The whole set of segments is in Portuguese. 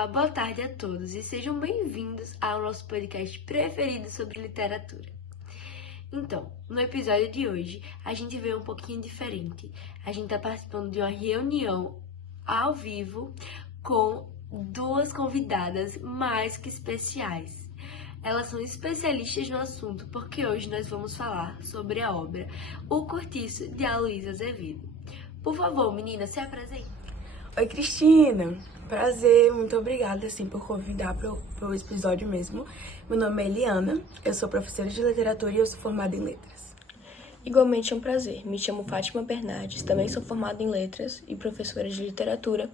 dia, boa tarde a todos e sejam bem-vindos ao nosso podcast preferido sobre literatura. Então, no episódio de hoje, a gente veio um pouquinho diferente. A gente está participando de uma reunião ao vivo com duas convidadas mais que especiais. Elas são especialistas no assunto porque hoje nós vamos falar sobre a obra O Cortiço, de Aloísa Azevedo. Por favor, menina, se apresente. Oi, Cristina. Prazer, muito obrigada por convidar para o episódio mesmo. Meu nome é Eliana, eu sou professora de literatura e eu sou formada em letras. Igualmente é um prazer. Me chamo Fátima Bernardes, também sou formada em letras e professora de literatura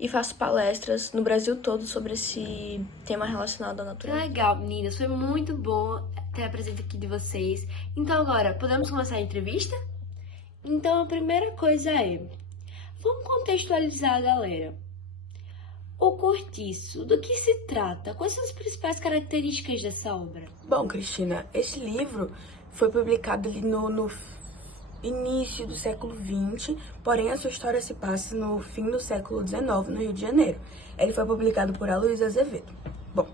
e faço palestras no Brasil todo sobre esse tema relacionado à natureza. Legal, meninas, foi muito bom ter a presença aqui de vocês. Então agora, podemos começar a entrevista? Então a primeira coisa é, vamos contextualizar a galera. O Cortiço, do que se trata? Quais são as principais características dessa obra? Bom, Cristina, este livro foi publicado ali no início do século XX, porém a sua história se passa no fim do século XIX, no Rio de Janeiro. Ele foi publicado por Aloísa Azevedo. Bom,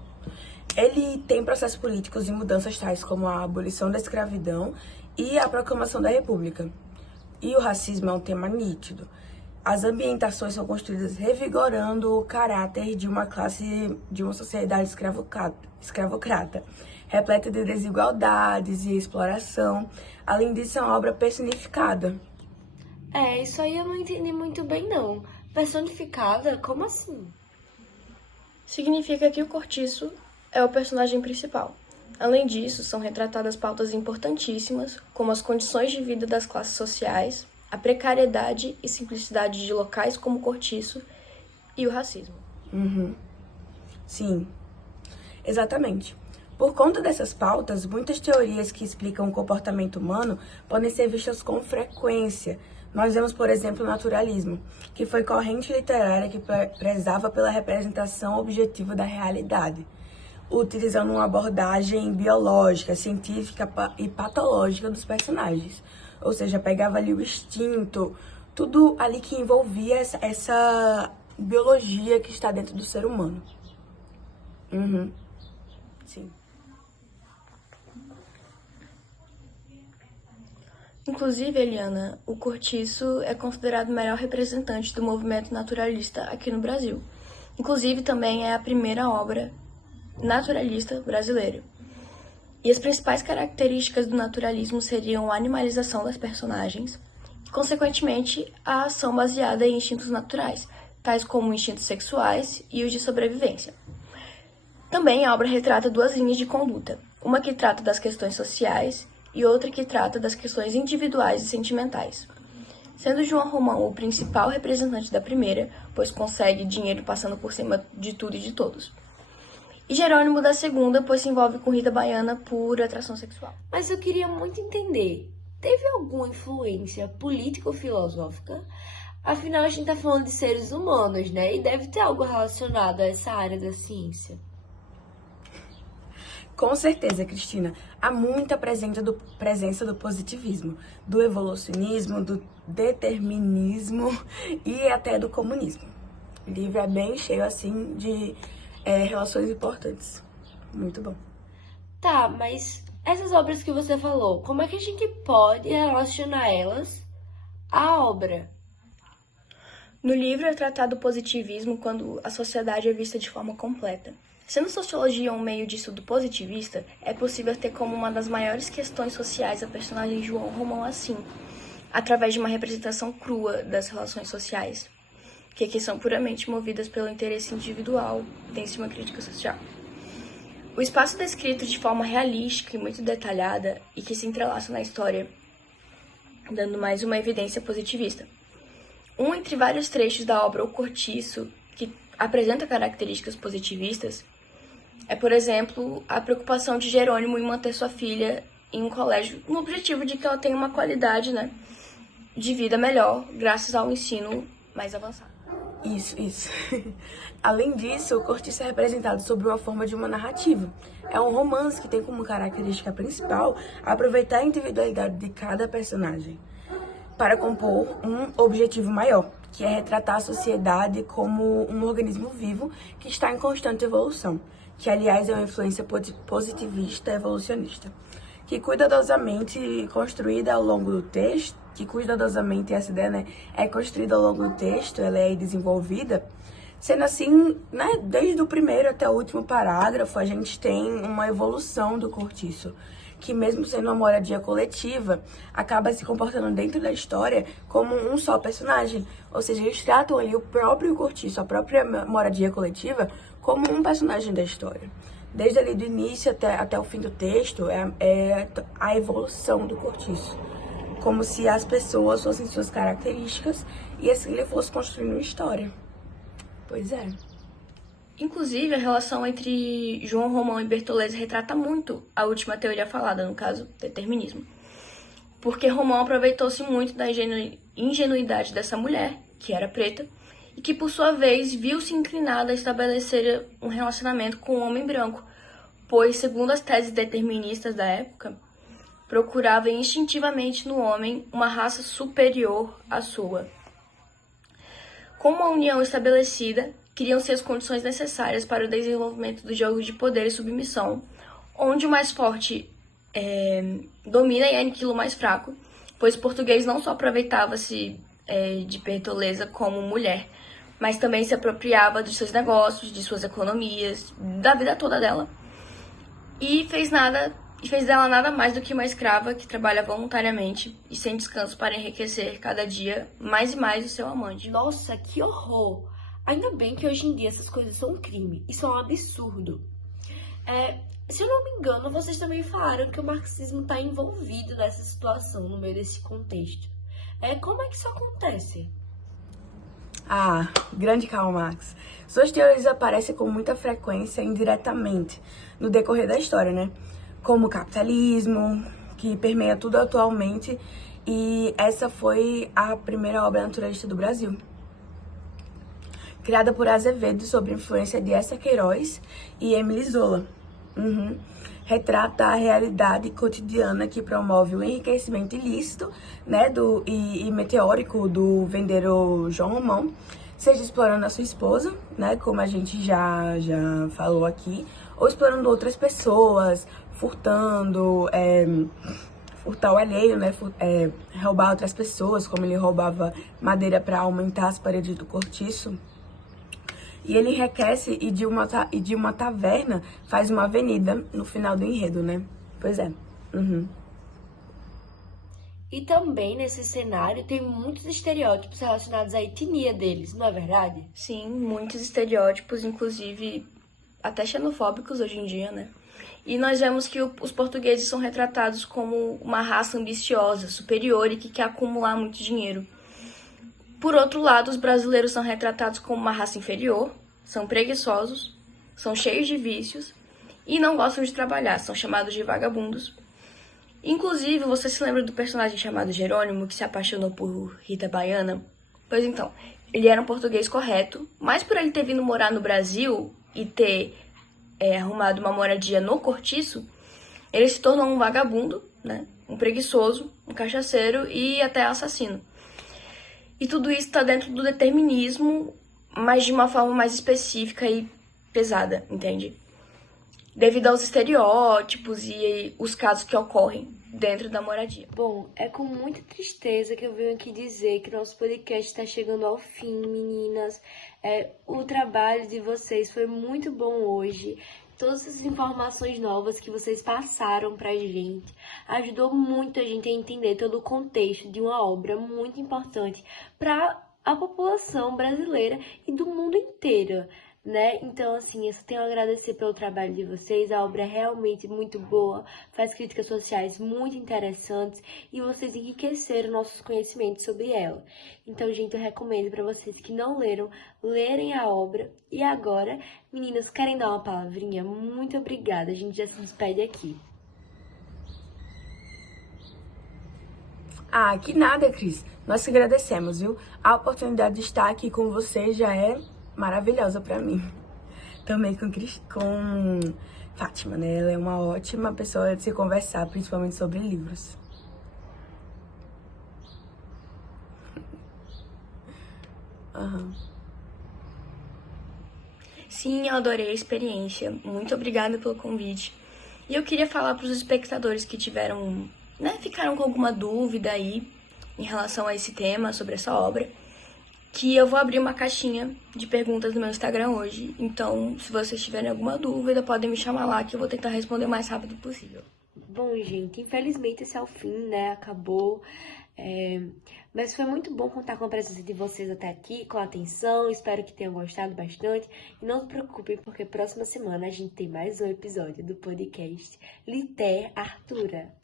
ele tem processos políticos e mudanças tais como a abolição da escravidão e a proclamação da República. E o racismo é um tema nítido. As ambientações são construídas revigorando o caráter de uma classe, de uma sociedade escravocrata, repleta de desigualdades e exploração. Além disso, é uma obra personificada. Isso aí eu não entendi muito bem, não. Personificada? Como assim? Significa que o Cortiço é o personagem principal. Além disso, são retratadas pautas importantíssimas, como as condições de vida das classes sociais, a precariedade e simplicidade de locais como o Cortiço e o racismo. Sim, exatamente. Por conta dessas pautas, muitas teorias que explicam o comportamento humano podem ser vistas com frequência. Nós vemos, por exemplo, o naturalismo, que foi corrente literária que prezava pela representação objetiva da realidade, utilizando uma abordagem biológica, científica e patológica dos personagens. Ou seja, pegava ali o instinto, tudo ali que envolvia essa biologia que está dentro do ser humano. Sim. Inclusive, Eliana, o Cortiço é considerado o melhor representante do movimento naturalista aqui no Brasil. Inclusive, também é a primeira obra naturalista brasileira. E as principais características do naturalismo seriam a animalização das personagens e, consequentemente, a ação baseada em instintos naturais, tais como instintos sexuais e os de sobrevivência. Também a obra retrata duas linhas de conduta, uma que trata das questões sociais e outra que trata das questões individuais e sentimentais. Sendo João Romão o principal representante da primeira, pois consegue dinheiro passando por cima de tudo e de todos. E Jerônimo da segunda, pois se envolve com Rita Baiana por atração sexual. Mas eu queria muito entender, teve alguma influência político-filosófica? Afinal, a gente tá falando de seres humanos, né? E deve ter algo relacionado a essa área da ciência. Com certeza, Cristina. Há muita presença do positivismo, do evolucionismo, do determinismo e até do comunismo. O livro é bem cheio, de relações importantes. Muito bom. Tá, mas essas obras que você falou, como é que a gente pode relacionar elas à obra? No livro é tratado o positivismo quando a sociedade é vista de forma completa. Sendo sociologia um meio de estudo positivista, é possível ter como uma das maiores questões sociais a personagem João Romão assim, através de uma representação crua das relações sociais, que aqui são puramente movidas pelo interesse individual, dentro de uma crítica social. O espaço descrito de forma realística e muito detalhada e que se entrelaça na história, dando mais uma evidência positivista. Um entre vários trechos da obra O Cortiço, que apresenta características positivistas, é, por exemplo, a preocupação de Jerônimo em manter sua filha em um colégio, no objetivo de que ela tenha uma qualidade, de vida melhor, graças ao ensino mais avançado. Isso. Além disso, o Cortiço é representado sob uma forma de uma narrativa. É um romance que tem como característica principal aproveitar a individualidade de cada personagem para compor um objetivo maior. que é retratar a sociedade como um organismo vivo que está em constante evolução, que, aliás, é uma influência positivista evolucionista, que cuidadosamente construída ao longo do texto, essa ideia, né, é construída ao longo do texto, ela é desenvolvida, sendo assim, né, desde o primeiro até o último parágrafo, a gente tem uma evolução do Cortiço, que mesmo sendo uma moradia coletiva, acaba se comportando dentro da história como um só personagem. Ou seja, eles tratam ali o próprio Cortiço, a própria moradia coletiva, como um personagem da história. Desde ali do início até o fim do texto, é a evolução do Cortiço. Como se as pessoas fossem suas características e assim ele fosse construindo uma história. Pois é. Inclusive, a relação entre João Romão e Bertoleza retrata muito a última teoria falada, no caso, determinismo. Porque Romão aproveitou-se muito da ingenuidade dessa mulher, que era preta, e que, por sua vez, viu-se inclinada a estabelecer um relacionamento com um homem branco, pois, segundo as teses deterministas da época, procurava instintivamente no homem uma raça superior à sua. Com uma união estabelecida, criam-se as condições necessárias para o desenvolvimento do jogo de poder e submissão, onde o mais forte domina e aniquila o mais fraco, pois o português não só aproveitava-se de Bertoleza como mulher, mas também se apropriava dos seus negócios, de suas economias, da vida toda dela, e fez dela nada mais do que uma escrava que trabalha voluntariamente e sem descanso para enriquecer cada dia mais e mais o seu amante. Nossa, que horror! Ainda bem que hoje em dia essas coisas são um crime. Isso é um absurdo. Se eu não me engano, vocês também falaram que o marxismo está envolvido nessa situação, no meio desse contexto. Como é que isso acontece? Ah, grande Karl Marx. Suas teorias aparecem com muita frequência indiretamente no decorrer da história, né? Como o capitalismo, que permeia tudo atualmente, e essa foi a primeira obra naturalista do Brasil. Criada por Azevedo sob influência de Eça Queiroz e Émile Zola. Retrata a realidade cotidiana que promove o enriquecimento ilícito, né, e meteórico do vendeiro João Romão, seja explorando a sua esposa, né, como a gente já falou aqui, ou explorando outras pessoas, furtar o alheio, né, roubar outras pessoas, como ele roubava madeira para aumentar as paredes do cortiço. E ele enriquece e de uma taverna faz uma avenida no final do enredo, né? Pois é. E também nesse cenário tem muitos estereótipos relacionados à etnia deles, não é verdade? Sim, muitos estereótipos, inclusive até xenofóbicos hoje em dia, né? E nós vemos que os portugueses são retratados como uma raça ambiciosa, superior e que quer acumular muito dinheiro. Por outro lado, os brasileiros são retratados como uma raça inferior, são preguiçosos, são cheios de vícios e não gostam de trabalhar, são chamados de vagabundos. Inclusive, você se lembra do personagem chamado Jerônimo, que se apaixonou por Rita Baiana? Pois então, ele era um português correto, mas por ele ter vindo morar no Brasil e ter arrumado uma moradia no cortiço, ele se tornou um vagabundo, né? Um preguiçoso, um cachaceiro e até assassino. E tudo isso está dentro do determinismo, mas de uma forma mais específica e pesada, entende? Devido aos estereótipos e os casos que ocorrem dentro da moradia. Bom, é com muita tristeza que eu venho aqui dizer que nosso podcast está chegando ao fim, meninas. O trabalho de vocês foi muito bom hoje. Todas as informações novas que vocês passaram pra gente ajudou muito a gente a entender todo o contexto de uma obra muito importante para a população brasileira e do mundo inteiro, né? Então, assim, eu só tenho a agradecer pelo trabalho de vocês. A obra é realmente muito boa, faz críticas sociais muito interessantes e vocês enriqueceram nossos conhecimentos sobre ela. Então, gente, eu recomendo para vocês que não leram, lerem a obra. E agora, meninas, querem dar uma palavrinha? Muito obrigada, a gente já se despede aqui. Ah, que nada, Cris. Nós te agradecemos, viu? A oportunidade de estar aqui com você já é maravilhosa pra mim. Também com Fátima, né? Ela é uma ótima pessoa de se conversar, principalmente sobre livros. Aham. Sim, eu adorei a experiência. Muito obrigada pelo convite. E eu queria falar para os espectadores que tiveram, ficaram com alguma dúvida aí em relação a esse tema, sobre essa obra, que eu vou abrir uma caixinha de perguntas no meu Instagram hoje. Então, se vocês tiverem alguma dúvida, podem me chamar lá que eu vou tentar responder o mais rápido possível. Bom, gente, infelizmente esse é o fim, né? Acabou. Mas foi muito bom contar com a presença de vocês até aqui, com a atenção. Espero que tenham gostado bastante. E não se preocupem, porque próxima semana a gente tem mais um episódio do podcast Literatura.